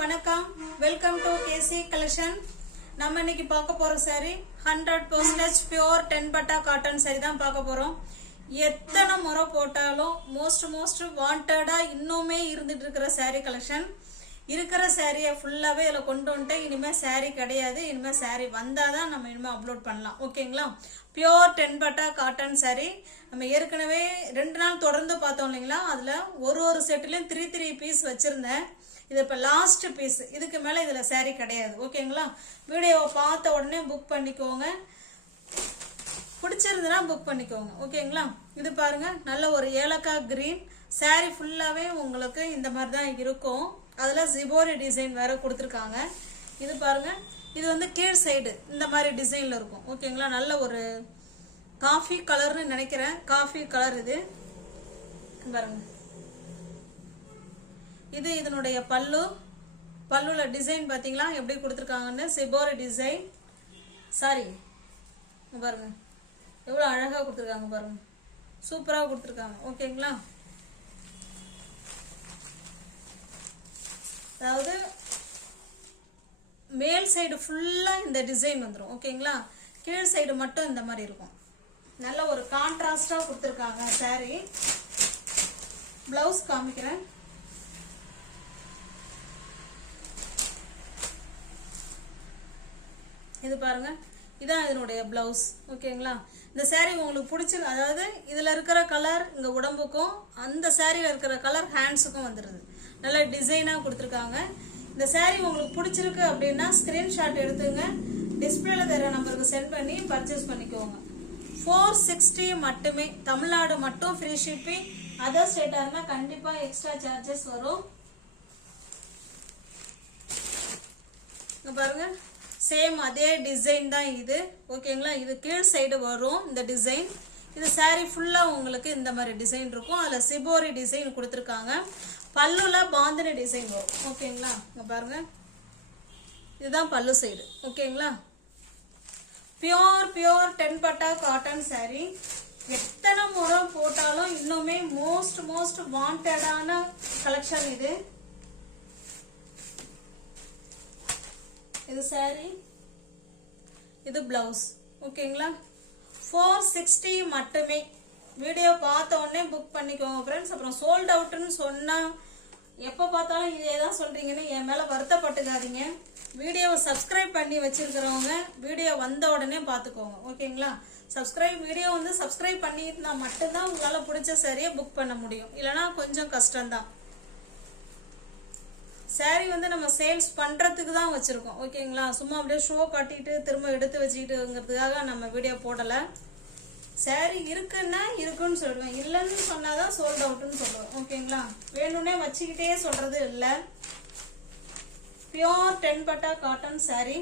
வணக்கம். Welcome to KC collection. நம்ம இன்னைக்கு பார்க்க போற சாரி 100% பியூர் 10 பட்டா காட்டன் சாரி தான் பார்க்க போறோம். எத்தனை முறை போட்டாலும் மோஸ்ட் வாண்டடா இன்னுமே இருந்துட்டு இருக்கிற சாரி கலெக்ஷன். இருக்கிற சாரியை ஃபுல்லாவே இதில் கொண்டு வந்துட்டு இனிமேல் சாரி கிடையாது. இனிமேல் சாரி வந்தாதான் நம்ம இனிமேல் அப்லோட் பண்ணலாம். ஓகேங்களா? பியூர் 10 பட்டா காட்டன் சாரி நம்ம ஏற்கனவே 2 நாள் தொடர்ந்து பார்த்தோம் இல்லைங்களா? அதில் ஒரு செட்டுலையும் 3 பீஸ் வச்சிருந்தேன். இது இப்போ லாஸ்ட் பீஸ். இதுக்கு மேலே இதில் சாரி கிடையாது. ஓகேங்களா? வீடியோவை பார்த்த உடனே புக் பண்ணிக்கோங்க. பிடிச்சிருந்துன்னா புக் பண்ணிக்கோங்க. ஓகேங்களா? இது பாருங்க, நல்ல ஒரு ஏலக்காய் கிரீன் சாரி ஃபுல்லாகவே உங்களுக்கு இந்த மாதிரி தான் இருக்கும். அதில் ஜிபோரி டிசைன் வேற கொடுத்துருக்காங்க. இது பாருங்க, இது வந்து கீழ் சைடு இந்த மாதிரி டிசைனில் இருக்கும். ஓகேங்களா? நல்ல ஒரு காஃபி கலர்னு நினைக்கிறேன். காஃபி கலர் இது பாருங்க. இது இதனுடைய பல்லுல டிசைன் பார்த்தீங்களா எப்படி கொடுத்துருக்காங்கன்னு? சிபோரி டிசைன் சாரி பாருங்க, எவ்வளோ அழகாக கொடுத்துருக்காங்க பாருங்க. சூப்பராக கொடுத்துருக்காங்க. ஓகேங்களா? அதாவது மேல் சைடு ஃபுல்லாக இந்த டிசைன் வந்துடும். ஓகேங்களா? கீழ் சைடு மட்டும் இந்த மாதிரி இருக்கும். நல்ல ஒரு கான்ட்ராஸ்டாக கொடுத்துருக்காங்க சாரி. பிளவுஸ் காமிக்கிறேன். இது பாருங்க, இதான் இதனுடைய பிளவுஸ். ஓகேங்களா? இந்த சாரி உங்களுக்கு பிடிச்சிருக்கு, அதாவது இதுல இருக்கிற கலர் இங்க உடம்புக்கும் அந்த சாரியில இருக்கிற கலர் ஹேண்ட்ஸுக்கும் வந்துடுது. நல்ல டிசைனா கொடுத்துருக்காங்க. இந்த சாரி உங்களுக்கு பிடிச்சிருக்கு அப்படின்னா ஸ்கிரீன்ஷாட் எடுத்துங்க, டிஸ்பிளேல தர நம்பருக்கு சென்ட் பண்ணி பர்ச்சேஸ் பண்ணிக்கோங்க. 460 மட்டுமே. தமிழ்நாடு மட்டும் ஃப்ரீ ஷிப்பிங். அதர் ஸ்டேட்டா இருந்தா கண்டிப்பா எக்ஸ்ட்ரா சார்ஜஸ் வரும். பாருங்க, சேம் அதே டிசைன் தான் இது. ஓகேங்களா? இது கீழ் சைடு வரும் இந்த டிசைன். இது சாரி ஃபுல்லா உங்களுக்கு இந்த மாதிரி டிசைன் இருக்கும். அதுல சிபோரி டிசைன் கொடுத்துருக்காங்க. பல்லுல பாந்தினி டிசைன் வரும். ஓகேங்களா? இங்க பாருங்க, இதுதான் பல்லு சைடு. ஓகேங்களா? பியூர் 10 பட்டா காட்டன் சாரி. எத்தனை முறை போட்டாலும் இன்னுமே மோஸ்ட் வாண்டடான கலெக்ஷன் இது. இது சாரி, இது பிளவுஸ். ஓகேங்களா? 460 மட்டுமே. வீடியோ பார்த்த உடனே புக் பண்ணிக்கோங்க ஃப்ரெண்ட்ஸ். அப்புறம் சோல்ட் அவுட்னு சொன்னா எப்போ பார்த்தாலும் இதே தான் சொல்றீங்கன்னு என் மேல வருத்தப்பட்டுக்காதீங்க. வீடியோவை சப்ஸ்கிரைப் பண்ணி வச்சிருக்கிறவங்க வீடியோ வந்த உடனே பார்த்துக்கோங்க. ஓகேங்களா? வீடியோ வந்து சப்ஸ்கிரைப் பண்ணியிருந்தா மட்டும்தான் உங்களால பிடிச்ச சாரியை புக் பண்ண முடியும். இல்லைன்னா கொஞ்சம் கஷ்டம்தான். சாரி வந்து நம்ம சேல்ஸ் பண்றதுக்கு தான் வச்சிருக்கோம். ஓகேங்களா? சும்மா அப்படியே ஷோ காட்டிட்டு திரும்ப எடுத்து வச்சுக்கிட்டுங்கிறதுக்காக நம்ம வீடியோ போடல. சாரி இருக்குன்னா இருக்குன்னு சொல்லுவேன், இல்லைன்னு சொன்னாதான் சோல்ட் அவுட்னு சொல்லுவேன். ஓகேங்களா? வேணும்னே வச்சுக்கிட்டே சொல்றது இல்லை. பியூர் 10 பட்டா cotton sorry,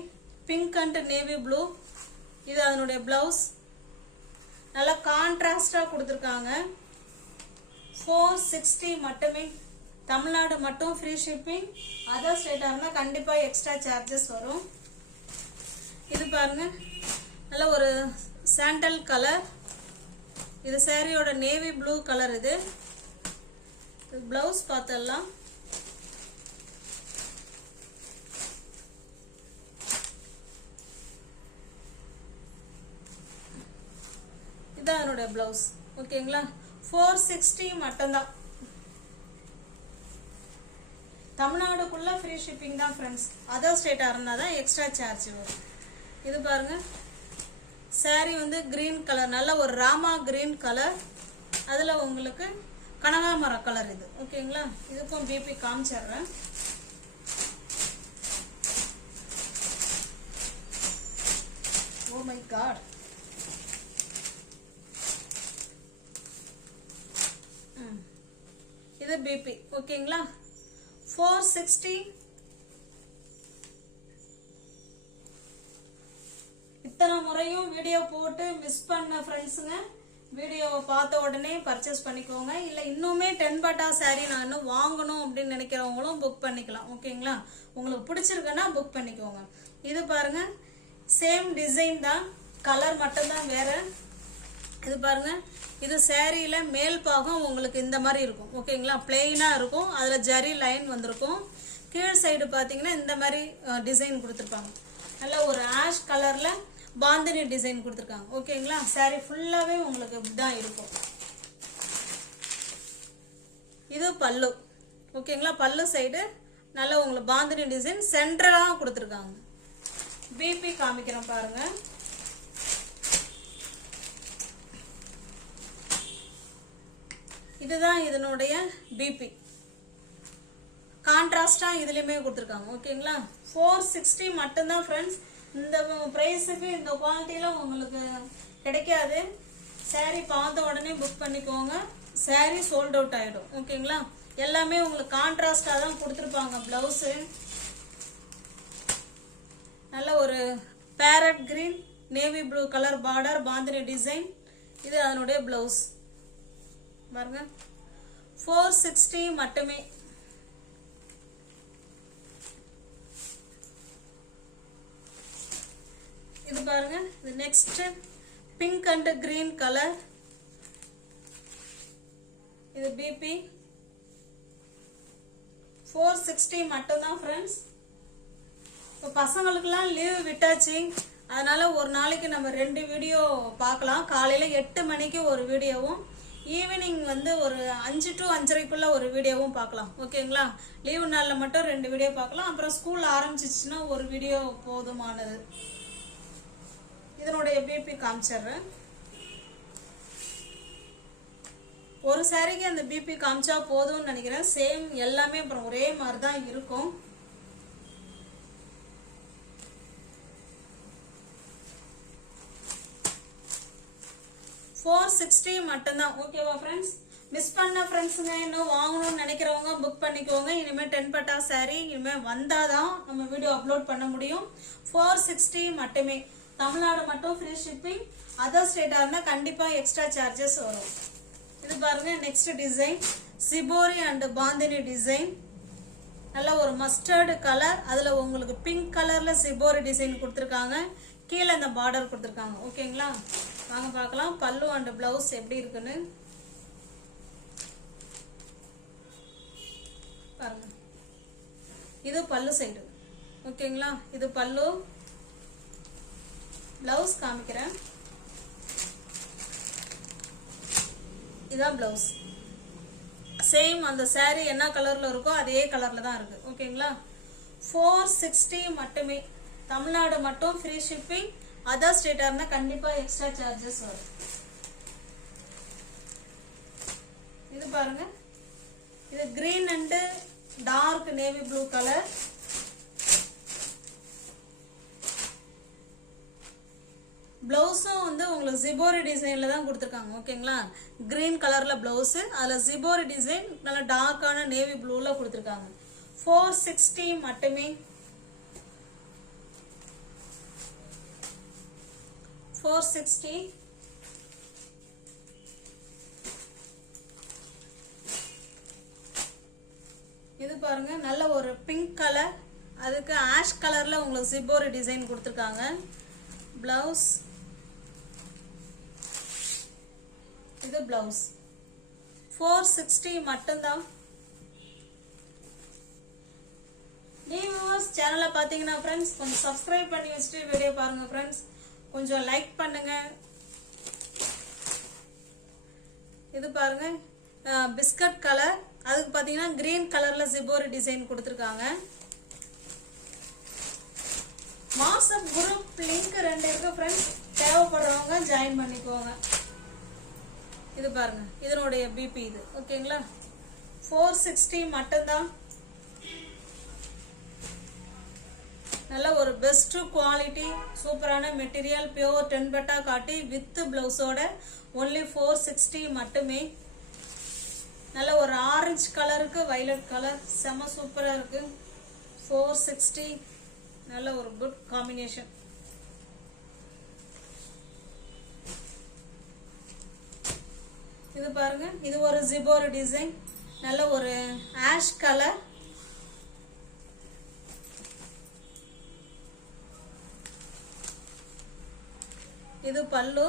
pink and navy blue. இது அதனுடைய பிளவுஸ். நல்லா கான்ட்ராஸ்டா கொடுத்துருக்காங்க. 460 மட்டுமே. தமிழ்நாடு மட்டும் ஃப்ரீ ஷிப்பிங். அதர் ஸ்டேட்டா இருந்தா கண்டிப்பா எக்ஸ்ட்ரா சார்ஜஸ் வரும். இது பாருங்க, நல்ல ஒரு சாண்டல் கலர். இது சாரியோட நேவி ப்ளூ கலர். இது பிளவுஸ் பார்த்தலாம். இதான் என்னோட பிளவுஸ். ஓகேங்களா? 460 மட்டும்தான். தமிழ்நாடுக்குள்ள ஃப்ரீ ஷிப்பிங் தான் ஃப்ரெண்ட்ஸ். அதர் ஸ்டேட்டா இருந்தா தான் எக்ஸ்ட்ரா சார்ஜ் வரும். இது பாருங்க, சாரி வந்து கிரீன் கலர், நல்ல ஒரு ராமா கிரீன் கலர். அதுல உங்களுக்கு கனகாமர கலர் இது. ஓகேங்களா? இதுக்கும் பிபி காமிச்சிடுறேன். Oh my God. இது பிபி. ஓகேங்களா? 460. இத்தனை முறையும் வீடியோ போட்டு மிஸ் பண்ண ஃப்ரெண்ட்ஸுங்க வீடியோவை பார்த்த உடனே பர்ச்சேஸ் பண்ணிக்கோங்க. இல்லை இன்னுமே 10 பட்டா சாரி நான் இன்னும் வாங்கணும் அப்படின்னு நினைக்கிறவங்களும் புக் பண்ணிக்கலாம். ஓகேங்களா? உங்களுக்கு பிடிச்சிருக்குன்னா புக் பண்ணிக்கோங்க. இது பாருங்க, சேம் டிசைன் தான், கலர் மட்டும்தான் வேற. இது பாருங்க, இது சாரியில மேல் பாகம் உங்களுக்கு இந்த மாதிரி இருக்கும். ஓகேங்களா? பிளெயினா இருக்கும். அதுல ஜரி லைன் வந்திருக்கும். கீழ் சைடு பார்த்தீங்கன்னா இந்த மாதிரி டிசைன் கொடுத்துருப்பாங்க. நல்ல ஒரு ஆஷ் கலர்ல பாந்தினி டிசைன் கொடுத்துருக்காங்க. ஓகேங்களா, சாரி ஃபுல்லாவே உங்களுக்கு இப்படிதான் இருக்கும். இது பல்லு. ஓகேங்களா, பல்லு சைடு நல்ல உங்களுக்கு பாந்தினி டிசைன் சென்டரா கொடுத்துருக்காங்க. பிபி காமிக்கிறோம் பாருங்க. இதுதான் இதனுடைய பிபி. கான்ட்ராஸ்டா இதுலயுமே கொடுத்துருக்காங்க. ஓகேங்களா, 460 மட்டும்தான் ஃப்ரெண்ட்ஸ். இந்த பிரைஸுக்கு இந்த குவாலிட்டியில உங்களுக்கு கிடைக்காது. சாரி பார்த்த உடனே புக் பண்ணிக்கோங்க. சாரி சோல்ட் அவுட் ஆயிடும். ஓகேங்களா, எல்லாமே உங்களுக்கு கான்ட்ராஸ்டா தான் கொடுத்துருப்பாங்க. பிளவுஸ் நல்ல ஒரு farad green navy blue colour border bandhani design. இது அதனுடைய பிளவுஸ் பாருங்க. 460 மட்டுமே. இது பாருங்க, இது next pink and green colour. இது பிபி 460 மட்டும்தான் ஃப்ரெண்ட்ஸ். இப்போ பசங்களுக்கெல்லாம் லீவ் விட்டாச்சு, அதனால ஒரு நாளைக்கு நம்ம 2 வீடியோ பார்க்கலாம். காலையில 8 மணிக்கு ஒரு வீடியோவும், ஈவினிங் வந்து ஒரு 5 to 5:30 ஒரு வீடியோவும் பார்க்கலாம். ஓகேங்களா, லீவு நாளில் மட்டும் 2 வீடியோ பார்க்கலாம். அப்புறம் ஸ்கூல் ஆரம்பிச்சிச்சுன்னா ஒரு வீடியோ போதுமானது. இதனுடைய பிபி காமிச்சிடுறேன். ஒரு சாரிக்கு அந்த பிபி காமிச்சா போதும்னு நினைக்கிறேன். சேம் எல்லாமே அப்புறம் ஒரே மாதிரி தான் இருக்கும். $460 மட்டும்தான். ஓகேவா ஃப்ரெண்ட்ஸ், மிஸ் பண்ண ஃப்ரெண்ட்ஸுங்க இன்னும் வாங்கணும்னு நினைக்கிறவங்க புக் பண்ணிக்கோங்க. இனிமேல் 10 பட்டா சாரி இனிமேல் வந்தாதான் நம்ம வீடியோ அப்லோட் பண்ண முடியும். 460 மட்டுமே. தமிழ்நாடு மட்டும் ஃப்ரீ ஷிப்பிங். அதர் ஸ்டேட்டா இருந்தால் கண்டிப்பா எக்ஸ்ட்ரா சார்ஜஸ் வரும். இது பாருங்க, next design shibori and bandhani design. நல்ல ஒரு மஸ்டர்டு கலர், அதுல உங்களுக்கு பிங்க் கலர்ல சிபோரி டிசைன் கொடுத்துருக்காங்க. கீழே அந்த பார்டர் கொடுத்துருக்காங்க. ஓகேங்களா, வாங்க பார்க்கலாம் பல்லு அண்ட் பிளவுஸ் எப்படி இருக்குன்னு பாருங்க. இது பல்லு சைடு. ஓகேங்களா, இது பல்லு. பிளவுஸ் காமிக்கிறேன். இதான் பிளவுஸ். சேம் அந்த சாரி என்ன கலர்ல இருக்கோ அதே கலர்ல தான் இருக்கு. ஓகேங்களா, 460 மட்டுமே. தமிழ்நாடு மட்டும் ஃப்ரீ ஷிப்பிங். அதர் ஸ்டேட்டா இருந்தா கண்டிப்பா எக்ஸ்ட்ரா சார்ஜஸ் வரும். இது பாருங்க, இது green and dark navy blue colour. பிளவுஸும் வந்து உங்களுக்கு ஜிபோரி டிசைன்ல தான் கொடுத்துருக்காங்க. ஓகேங்களா, கிரீன் கலர்ல பிளவுஸ், அதுல ஜிபோரி டிசைன் நல்ல டார்க்கான நேவி ப்ளூல கொடுத்துருக்காங்க. 460 மட்டுமே. 460. இது பாருங்க, நல்ல ஒரு பிங்க் கலர், அதுக்கு ஆஷ் கலர்ல உங்களுக்கு ஜிபோரி டிசைன் கொடுத்துருக்காங்க. பிளவுஸ் இது பிளவுஸ். 460 மட்டும்தான். வியூவர்ஸ் சேனலை பார்த்தீங்கன்னா ஃப்ரெண்ட்ஸ் கொஞ்சம் சப்ஸ்கிரைப் பண்ணி வச்சுட்டு வீடியோ பாருங்க ஃப்ரெண்ட்ஸ். கொஞ்சம் லைக் பண்ணுங்க. இது பாருங்க, பிஸ்கட் கலர், அதுக்கு பார்த்தீங்கன்னா கிரீன் கலர்ல ஜிபோரி டிசைன் கொடுத்துருக்காங்க. வாட்ஸ்அப் குரூப் லிங்க் 2 இருக்கு ஃப்ரெண்ட்ஸ், தேவைப்படுறவங்க ஜாயின் பண்ணிக்கோங்க. இது பாருங்க, இதனுடைய பிபி இது. ஓகேங்களா, 460 மட்டும்தான். நல்ல ஒரு பெஸ்ட் குவாலிட்டி சூப்பரான மெட்டீரியல், பியூர் 10 பட்டா காட்டி வித் பிளவுஸோட ஒன்லி 460 மட்டுமே. நல்ல ஒரு ஆரஞ்சு கலருக்கு வயலட் கலர் செம சூப்பரா இருக்கு. 460 நல்ல ஒரு குட் காம்பினேஷன். இது பாருங்க, இது ஒரு ஜிபோரி டிசைன், நல்ல ஒரு ஆஷ் கலர். இது பல்லு.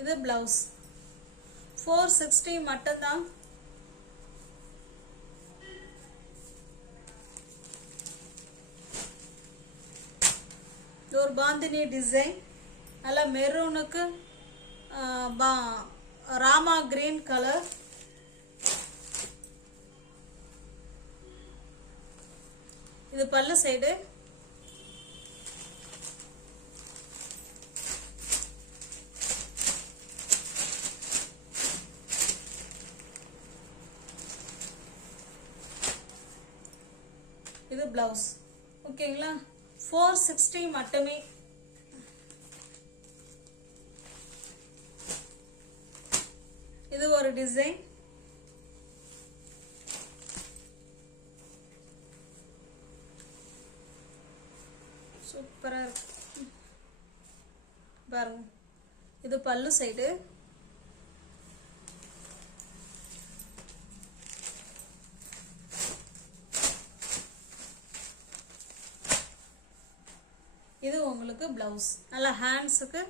இது பிளவுஸ். 460 மட்டும்தான். இது ஒரு பாந்தினி டிசைன், நல்ல மெரூனுக்கு ராமா கிரீன் கலர். இது பல்லு சைடு. இது பிளவுஸ். ஓகேங்களா, 460 மட்டுமே. இது ஒரு டிசைன். சூப்பரா இருக்கு பாருங்க. இது பல்லு சைடு. இது உங்களுக்கு பிளவுஸ். நல்லா ஹேண்ட்ஸுக்கு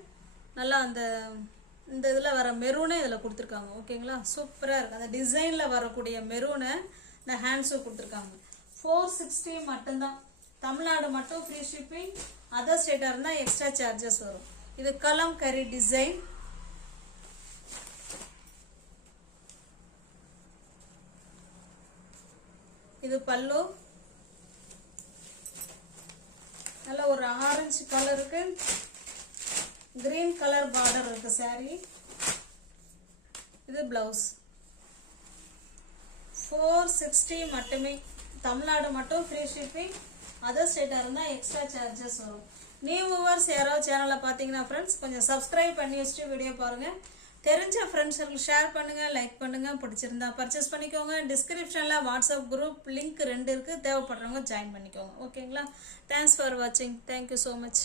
நல்லா இந்த இதில் வர மெரூனே இதில் கொடுத்துருக்காங்க. ஓகேங்களா, சூப்பராக இருக்குது. அந்த டிசைனில் வரக்கூடிய மெரூனை இந்த ஹேண்ட்ஸும் கொடுத்துருக்காங்க. 460 மட்டும்தான். தமிழ்நாடு மட்டும் ஃப்ரீ ஷிப்பிங். அதர் ஸ்டேட்டாக இருந்தால் எக்ஸ்ட்ரா சார்ஜஸ் வரும். இது கலம்கரி டிசைன். இது பல்லு. நல்ல ஒரு ஆரஞ்சு கலருக்கு கிரீன் கலர் பார்டர் இருக்கு சாரி. இது பிளவுஸ். 460 மட்டுமே. தமிழ்நாடு மட்டும் ஃப்ரீ ஷிப்பிங். அதர் ஸ்டேட்டாக இருந்தால் எக்ஸ்ட்ரா சார்ஜஸ் வரும். நியூ வியூவர்ஸ் யாராவது சேனலை பார்த்தீங்கன்னா ஃப்ரெண்ட்ஸ் கொஞ்சம் சப்ஸ்கிரைப் பண்ணி வச்சுட்டு வீடியோ பாருங்கள். தெரிஞ்ச ஃப்ரெண்ட்ஸுக்கு ஷேர் பண்ணுங்கள், லைக் பண்ணுங்கள். பிடிச்சிருந்தா பர்ச்சேஸ் பண்ணிக்கோங்க. டிஸ்கிரிப்ஷனில் வாட்ஸ்அப் குரூப் லிங்க் 2 இருக்குது. தேவைப்படுறவங்க ஜாயின் பண்ணிக்கோங்க. ஓகேங்களா, தேங்க்ஸ் ஃபார் வாட்சிங். Thank you so much.